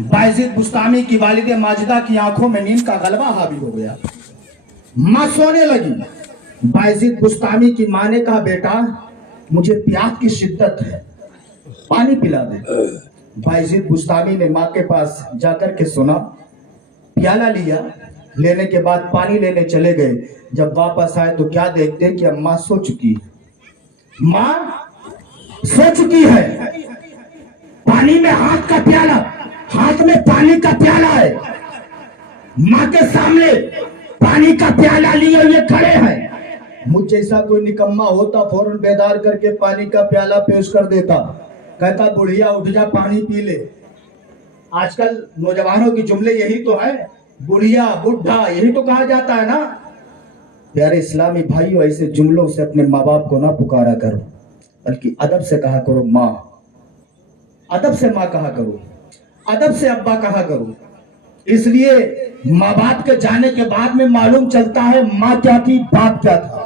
बायजीद बुस्तामी की वालिद माजिदा की आंखों में नींद का गलबा हावी हो गया। माँ सोने लगी। बायजीद बुस्तामी की माँ ने कहा, बेटा मुझे प्यास की शिद्दत है, पानी पिला दे। बायजीद बुस्तामी ने माँ के पास जाकर के सुना, प्याला लिया, लेने के बाद पानी लेने चले गए। जब वापस आए तो क्या देखते कि अब माँ सो चुकी है। माँ सो चुकी है, पानी में हाथ का प्याला, हाथ में पानी का प्याला है, माँ के सामने पानी का प्याला लिए हुए खड़े हैं। मुझ जैसा कोई निकम्मा होता फौरन बेदार करके पानी का प्याला पेश कर देता, कहता बुढ़िया उठ जा पानी पी ले। आजकल नौजवानों की जुमले यही तो है, बुढ़िया बुढ़ा यही तो कहा जाता है ना। प्यारे इस्लामी भाइयों, ऐसे जुमलों से अपने माँ बाप को ना पुकारा करो, बल्कि अदब से कहा करो माँ, अदब से माँ कहा करो, अदब से अब्बा कहा करो। इसलिए माँ बाप के जाने के बाद में मालूम चलता है माँ क्या थी, बाप क्या था।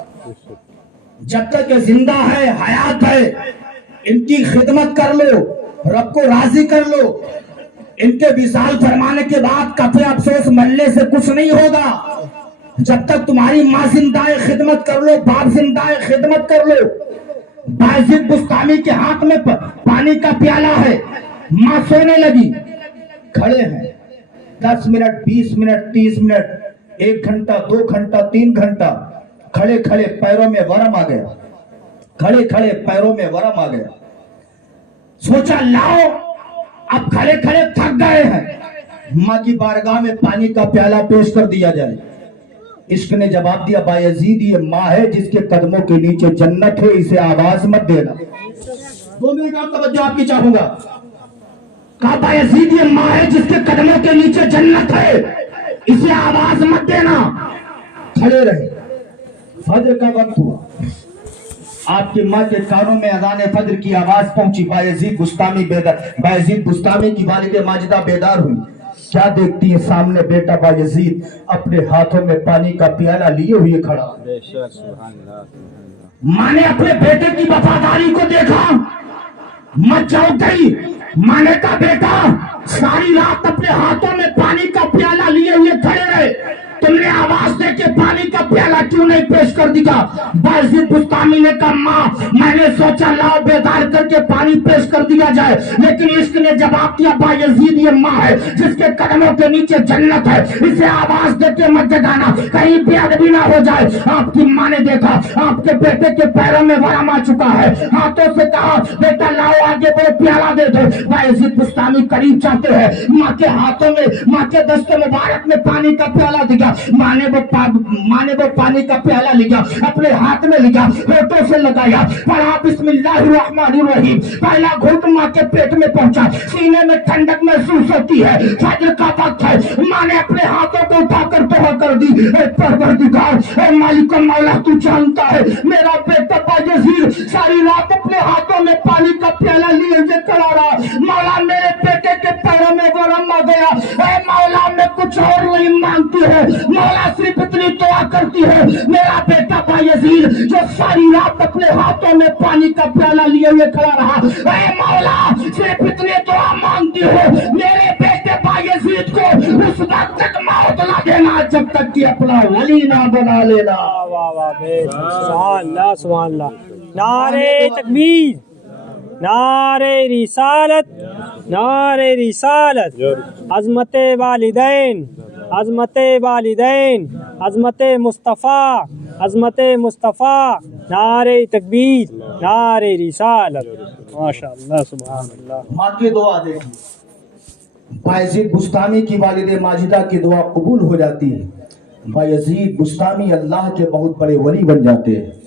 जब तक ये जिंदा है, हयात है, इनकी खिदमत कर लो, रब को राजी कर लो। इनके विशाल फरमाने के बाद कफे अफसोस मरने से कुछ नहीं होगा। जब तक तुम्हारी माँ जिंदा है, खिदमत कर लो, बाप जिंदा है, खिदमत कर लो। बायजीद बुस्तामी के हाथ में पानी का प्याला है, माँ सोने लगी। खड़े हैं 10 मिनट, 20 मिनट, 30 मिनट, 1 घंटा, 2 घंटा, 3 घंटा, खड़े खड़े पैरों में वरम आ गया, खड़े खड़े पैरों में वरम आ गया। सोचा लाओ, अब खड़े खड़े थक गए हैं, माँ की बारगाह में पानी का प्याला पेश कर दिया जाए। इश्क ने जवाब दिया, बायजीद ये माँ है जिसके कदमों के नीचे जन्नत है, इसे आवाज मत देना। 2 मिनट आप तवज्जो आपकी चाहूंगा। कहा बायजीद ये माँ है जिसके कदमों के नीचे जन्नत है, इसे आवाज मत देना। खड़े रहे। फजर का वक्त हुआ, आपकी माँ के कानों में अज़ान फजर की आवाज पहुंची। बायजीद बुस्तामी बेदार, बायजीद बुस्तामी की वालिद माजिदा बेदार हुई। क्या देखती है, सामने बेटा बायजीद अपने हाथों में पानी का प्याला लिए हुए खड़ा। माँ ने अपने बेटे की वफादारी को देखा, माँ चौंक गई। माँ ने कहा, बेटा सारी रात अपने हाथों में पानी का प्याला लिए हुए खड़े रहे, तुमने आवाज दे के पानी का प्याला क्यों नहीं पेश कर दिया। बायजीद बुस्तामी ने कहा, माँ मैंने सोचा लाओ बेदार करके पानी पेश कर दिया जाए, लेकिन इश्क ने जवाब दिया, बायजीद ये माँ है जिसके कदमों के नीचे जन्नत है, इसे आवाज दे के मत जगाना, कहीं बेअदबी ना हो जाए। आपकी माँ ने देखा आपके बेटे के पैरों में वरम आ चुका है, हाथों से कहा, बेटा लाओ आगे बढ़ो प्याला दे दो। बायजीद बुस्तामी करीब चाहते हैं, माँ के हाथों में, माँ के दस्ते मुबारक में पानी का प्याला दिया। माँ ने वो पानी का प्याला लिया, अपने हाथ में लिया, होठों से लगाया, पढ़ा बिस्मिल्लाहिर्रहमानिर्रहीम। पहला घूंट माँ के पेट में पहुंचा, सीने में ठंडक महसूस होती है, फजर का वक्त है। माँ ने अपने हाथों को उठाकर दुआ कर दी, ऐ परवरदिगार, ऐ मालिक मौला, तू जानता है मेरा बेटा बायजीद सारी रात अपने हाथों में पानी का प्याला लिए हुए खड़ा रहा। मौला मेरे बेटे के पैरों में वरम आ गया, ऐ मौला मैं कुछ और नहीं मांगती है, मौला सिर्फ इतनी दुआ करती है, मेरा बेटा बायजीद जो सारी रात अपने हाथों में पानी का प्याला लिए हुए खड़ा रहा, ऐ मौला सिर्फ इतनी दुआ मांगती है, मेरे बेटे बायजीद को उस वक्त तक मौत ना देना जब तक कि अपना वली ना बना लेना। वाह वाह, सुभान अल्लाह, सुभान अल्लाह। नारे तकबीर, नारे रिसालत, नारे रिसालत। अज़मत वालिदैन, अज़मत वालिदैन, अज़मत मुस्तफ़ा, अज़मत मुस्तफ़ा। नारे तकबीर, नारे रिसालत। माशाअल्लाह, सुभान अल्लाह। माँ की दुआ देखिए, बायजीद बुस्तामी की वालिद माजिदा की दुआ कबूल हो जाती है। बायजीद बुस्तामी अल्लाह के बहुत बड़े वली बन जाते हैं।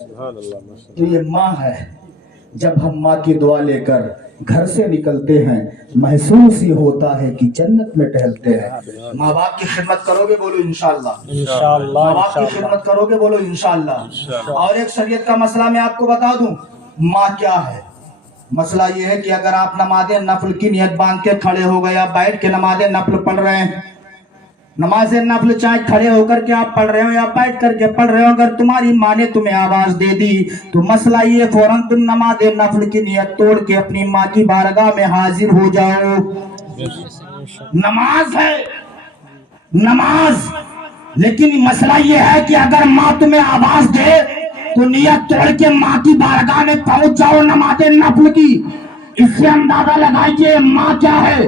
तो ये माँ है, जब हम माँ की दुआ लेकर घर से निकलते हैं, महसूस ही होता है कि जन्नत में टहलते हैं। माँ बाप की खिदमत करोगे, बोलो इंशाअल्लाह, इंशाअल्लाह, माँ बाप की खिदमत करोगे, बोलो इंशाअल्लाह। और एक शरीयत का मसला मैं आपको बता दूं, माँ क्या है। मसला ये है कि अगर आप नमाज़े नफल की नियत बांध के खड़े हो गए, आप बैठ के नमाज़े नफल पढ़ रहे हैं, नमाज नफल चाहे खड़े होकर के आप पढ़ रहे हो या बैठ करके पढ़ रहे हो, अगर तुम्हारी माँ ने तुम्हें आवाज दे दी तो मसला ये, फौरन तुम नमाज नफल की नियत तोड़ के अपनी माँ की बारगाह में हाजिर हो जाओ। نماز ہے نماز، لیکن مسئلہ یہ ہے کہ اگر ماں تمہیں آواز دے تو نیت توڑ کے ماں کی بارگاہ میں پہنچ جاؤ نماز نفل کی۔ اس سے اندازہ لگائیے ماں کیا ہے۔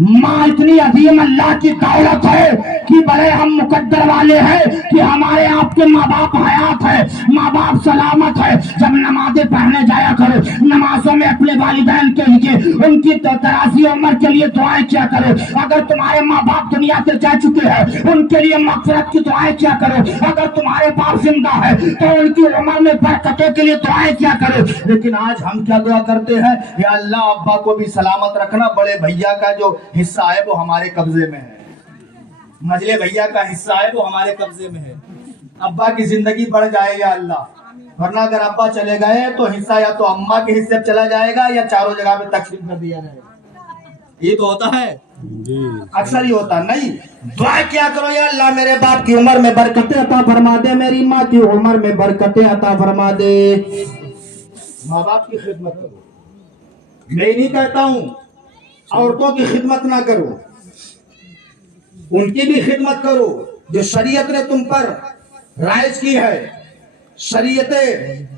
ماں اتنی عظیم اللہ کی دولت ہے کہ بڑے ہم مقدر والے ہیں کہ ہمارے آپ کے ماں باپ حیات ہے، ماں باپ سلامت ہے۔ جب نمازیں پڑھنے جایا کرو، نمازوں میں اپنے والدین کے لیے، ان کی دراز عمر کے لیے دعائیں کیا کرو۔ اگر تمہارے ماں باپ دنیا سے جا چکے ہیں، ان کے لیے مغفرت کی دعائیں کیا کرو۔ اگر تمہارے باپ زندہ ہے تو ان کی عمر میں برکتوں کے لیے دعائیں کیا کرو۔ لیکن آج ہم کیا دعا کرتے ہیں؟ یا اللہ ابا کو بھی سلامت رکھنا، بڑے بھیا کا جو حصہ ہے وہ ہمارے قبضے میں ہے، مجلے بھیا کا حصہ ہے وہ ہمارے قبضے میں ہے، ابا کی زندگی بڑھ جائے یا اللہ، ورنہ اگر ابا چلے گئے تو حصہ یا تو اماں کے حصے چلا جائے گا یا چاروں جگہ پہ تقسیم کر دیا جائے گا۔ یہ تو ہوتا ہے، اکثر ہی ہوتا نہیں۔ دعا کیا کرو، یا اللہ میرے باپ کی عمر میں برکتیں عطا فرما دے، میری ماں کی عمر میں برکتیں عطا فرما دے۔ ماں باپ کی خدمت کرو، میں نہیں کہتا ہوں عورتوں کی خدمت نہ کرو، ان کی بھی خدمت کرو جو شریعت نے تم پر رائج کی ہے، شریعت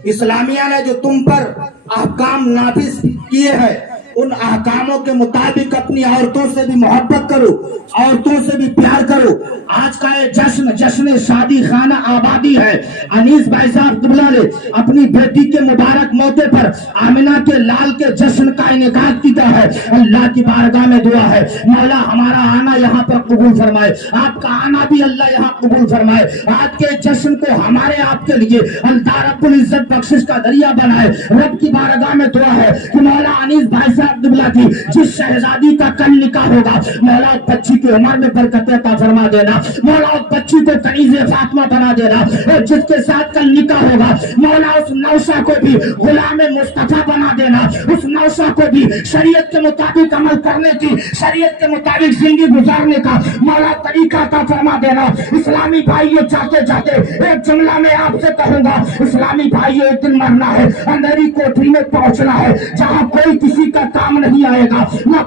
اسلامیہ نے جو تم پر احکام نافذ کیے ہیں، ان احکاموں کے مطابق اپنی عورتوں سے بھی محبت کرو، عورتوں سے بھی پیار کرو۔ آج کا یہ جشن شادی خانہ آبادی ہے۔ انیس بھائی صاحب قبلہ نے اپنی بیٹی کے مبارک موقع پر آمنہ کے لال کے جشن کا انعقاد کیا ہے۔ اللہ کی بارگاہ میں دعا ہے مولا ہمارا آنا یہاں پر قبول فرمائے، آپ کا آنا بھی اللہ یہاں قبول فرمائے۔ آج کے جشن کو ہمارے آپ کے لیے اللہ رب العزت بخشش کا ذریعہ بنائے۔ رب کی بارگاہ میں دعا ہے کہ مولا انیس بھائی صاحب قبلہ کی جس شہزادی کا کل نکاح ہوگا، مولا اس بچی کی عمر میں برکت عطا فرما دینا، مولا اس بچی کو کنیز فاطمہ بنا دینا، اور جس کے ساتھ کل نکاح ہوگا مولا اس نوشہ کو بھی غلام مصطفیٰ بنا دینا، اس نوشہ کو بھی شریعت کے مطابق عمل کرنے کی، شریعت کے مطابق زندگی گزارنے کا مولا طریقہ عطا فرما دینا۔ اسلامی بھائیوں چاہتے چاہتے ایک جملہ میں آپ سے کہوں گا، اسلامی بھائیوں ایک دن مرنا ہے، اندھیری کوٹری میں پہنچنا ہے جہاں کوئی کسی کا کام نہیں آئے گا، نہ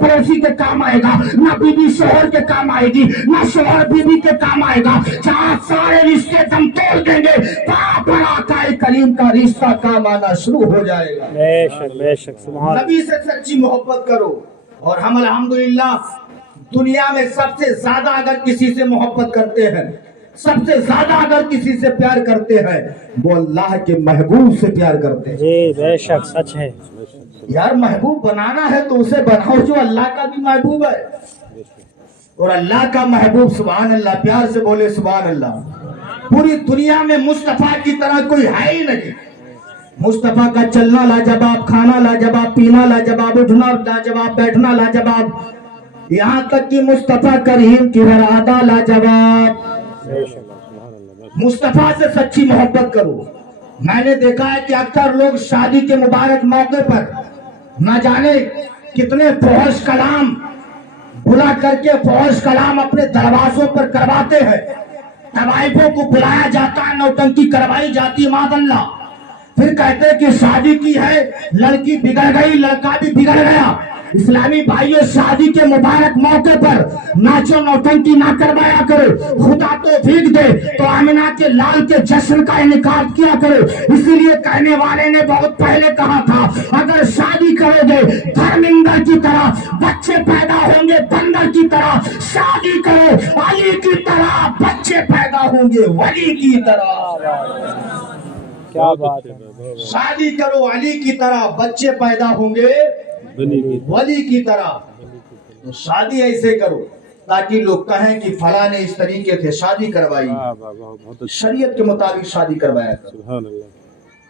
پڑوسی کے کام آئے گا، نہ بیوی شوہر کے کام آئے گی، نہ شوہر بیوی کے کام آئے گا، جہاں سارے رشتے دم توڑ دیں گے، باپ اور آقا کریم کا رشتہ کام آنا شروع ہو جائے گا۔ بے شک بے شک، سبحان اللہ۔ نبی سے سچی محبت کرو، اور ہم الحمدللہ دنیا میں سب سے زیادہ اگر کسی سے محبت کرتے ہیں، سب سے زیادہ اگر کسی سے پیار کرتے ہیں، وہ اللہ کے محبوب سے پیار کرتے ہیں۔ جی بے شک، سچ ہے۔ یار محبوب بنانا ہے تو اسے بناؤ جو اللہ کا بھی محبوب ہے، اور اللہ کا محبوب سبحان اللہ، پیار سے بولے سبحان اللہ۔ پوری دنیا میں مصطفیٰ کی طرح کوئی ہے ہی نہیں۔ مصطفیٰ کا چلنا لاجواب، کھانا لاجواب، پینا لاجواب، اٹھنا لاجواب، بیٹھنا لاجواب، یہاں تک کہ مصطفیٰ کریم کی ارادہ لاجواب۔ مصطفیٰ سے سچی محبت کرو۔ میں نے دیکھا ہے کہ اکثر لوگ شادی کے مبارک موقع پر نہ جانے کتنے فحش کلام بلا کر کے فحش کلام اپنے دروازوں پر کرواتے ہیں، طوائفوں کو بلایا جاتا ہے، نوٹنکی کروائی جاتی ہے معاذ اللہ، پھر کہتے ہیں کہ شادی کی ہے، لڑکی بگڑ گئی، لڑکا بھی بگڑ گیا۔ اسلامی بھائیوں شادی کے مبارک موقع پر ناچو نوٹنکی نہ کروایا کرو، خدا توفیق دے تو آمنہ کے لال کے جشن کا انعقاد کیا کرو۔ اسی لیے کہنے والے نے بہت پہلے کہا تھا، اگر شادی کرو گے دھرمندر کی طرح، بچے پیدا ہوں گے بندر کی طرح، شادی کرو علی کی طرح، بچے پیدا ہوں گے ولی کی طرح۔ کیا بات ہے، شادی کرو علی کی طرح، بچے پیدا ہوں گے ولی کی طرح۔ تو شادی ایسے کرو تاکہ لوگ کہیں کہ فلاں نے اس طریقے سے شادی کروائی، شریعت کے مطابق شادی کروایا کرو۔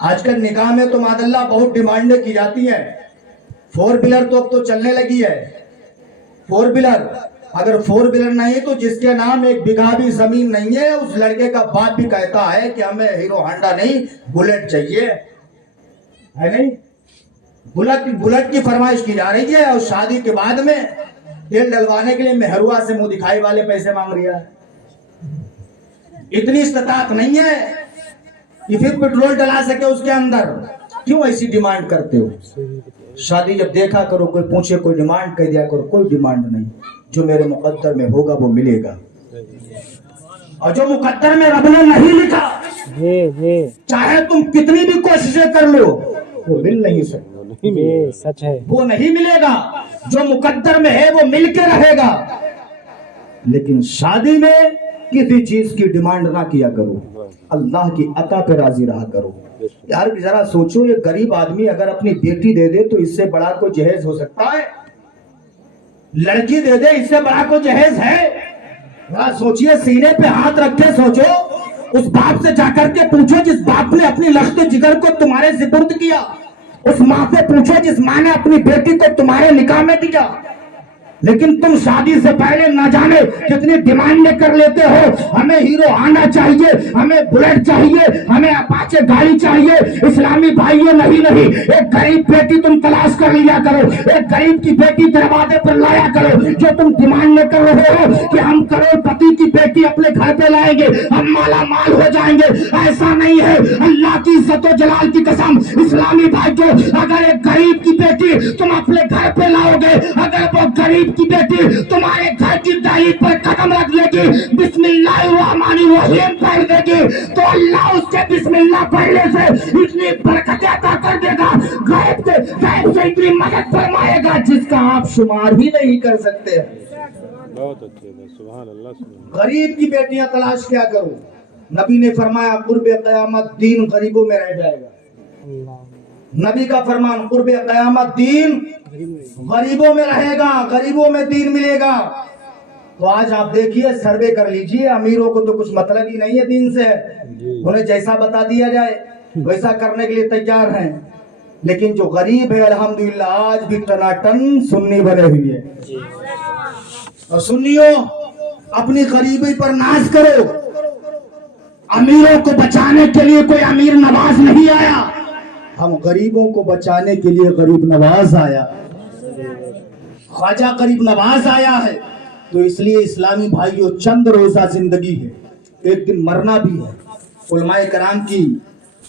آج کل نکاح میں تو معاذ اللہ بہت ڈیمانڈیں کی جاتی ہیں، 4 ویلر تو اب تو چلنے لگی ہے۔ 4 ویلر، اگر 4 ویلر نہیں تو جس کے نام 1 بیگھہ بھی زمین نہیں ہے، اس لڑکے کا باپ بھی کہتا ہے کہ ہمیں ہیرو ہانڈا نہیں بلٹ چاہیے، ہے نہیں؟ بلٹ کی فرمائش کی جا رہی ہے، اور شادی کے بعد میں تیل ڈلوانے کے لیے مہروا سے منہ دکھائی والے پیسے مانگ رہا ہے۔ اتنی استطاعت نہیں ہے کہ پھر پیٹرول ڈلا سکے اس کے اندر، کیوں ایسی ڈیمانڈ کرتے ہو؟ शादी जब देखा करो, कोई पूछे कोई डिमांड कह दिया करो, कोई डिमांड नहीं, जो मेरे मुकद्दर में होगा वो मिलेगा, और जो मुकद्दर में रब ने नहीं लिखा चाहे तुम कितनी भी कोशिशें कर लो वो मिल नहीं सकता। ये सच है। वो नहीं मिलेगा, जो मुकद्दर में है वो मिल के रहेगा। लेकिन शादी में किसी चीज की डिमांड ना किया करो, अल्लाह की अता पे राजी रहा करो। यार जरा सोचो, ये गरीब आदमी अगर अपनी बेटी दे दे तो इससे बड़ा कोई जहेज हो सकता है? लड़की दे दे इससे बड़ा कोई जहेज है? यार सोचिए, सीने पे हाथ रख के सोचो, उस बाप से जाकर के पूछो जिस बाप ने अपनी लश्त जिगर को तुम्हारे सिपुर्द किया, उस माँ से पूछो जिस माँ ने अपनी बेटी को तुम्हारे निकाह में दिया। लेकिन तुम शादी से पहले ना जाने कितनी डिमांडें कर लेते हो, हमें हीरो आना चाहिए, हमें बुलेट चाहिए, हमें अपाचे गाड़ी चाहिए। इस्लामी भाइयों नहीं, एक गरीब बेटी तुम तलाश कर लिया करो, एक गरीब की बेटी दरवाजे पर लाया करो। जो तुम डिमांड में कर रहे हो कि हम करोड़पति की बेटी अपने घर पे लाएंगे, हम माला माल हो जाएंगे, ऐसा नहीं है। अल्लाह की इज्जत व जलाल की कसम, इस्लामी भाइयों, अगर एक गरीब की बेटी तुम अपने घर पे लाओगे, अगर वो गरीब की बेटी तुम्हारे घर की दाई पर कदम रख लेगी, बिस्मिल्लाहिर्रहमानिर्रहीम पढ़ देगी, तो अल्लाह उसके बिस्मिल्लाह पढ़ने से इतनी बरकतें अता कर देगा, गैब से इतनी मदद फरमाएगा जिसका आप शुमार ही नहीं कर सकते। बहुत अच्छे, सुभान अल्लाह। गरीब की बेटियां तलाश क्या करो? नबी ने फरमाया कुर्बे क़यामत दीन गरीबों में रह जाएगा। नबी का फरमान, कुर्बे क़यामत दीन गरीबों में रहेगा, गरीबों में दीन मिलेगा। तो आज आप देखिए, सर्वे कर लीजिए, अमीरों को तो कुछ मतलब ही नहीं है दीन से, उन्हें जैसा बता दिया जाए वैसा करने के लिए तैयार हैं। लेकिन जो गरीब है अल्हम्दुलिल्लाह आज भी टनाटन सुन्नी बने हुई है। और सुन्नियों, अपनी गरीबी पर नाज करो। अमीरों को बचाने के लिए कोई अमीर नवाज नहीं आया, हम गरीबों को बचाने के लिए गरीब नवाज आया, ख्वाजा गरीब नवाज आया है। तो इसलिए इस्लामी भाइयों, चंद रोजा जिंदगी है, एक दिन मरना भी है। उलमाए कराम की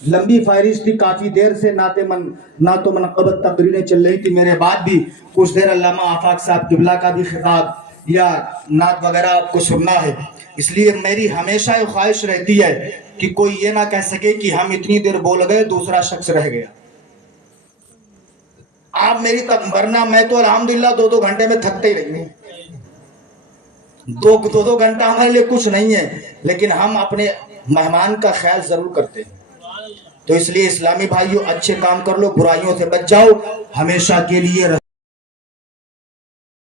लंबी फहरिस्त थी, काफी देर से ना तो मनक़बत तकरीरें चल रही थी, मेरे बाद भी कुछ देर अल्लामा आफाक साहब किबला का भी खिताब या नात वगैरह आपको सुनना है। इसलिए मेरी हमेशा ये ख्वाहिश रहती है कि कोई ये ना कह सके कि हम इतनी देर बोल गए दूसरा शख्स रह गया। आप मेरी तक वरना मैं तो अल्हम्दुलिल्लाह 2-2 घंटे में थकते ही नहीं है। 2 घंटा हमारे लिए कुछ नहीं है, लेकिन हम अपने मेहमान का ख्याल जरूर करते हैं। तो इसलिए इस्लामी भाइयों, अच्छे काम कर लो, बुराइयों से बच जाओ, हमेशा के लिए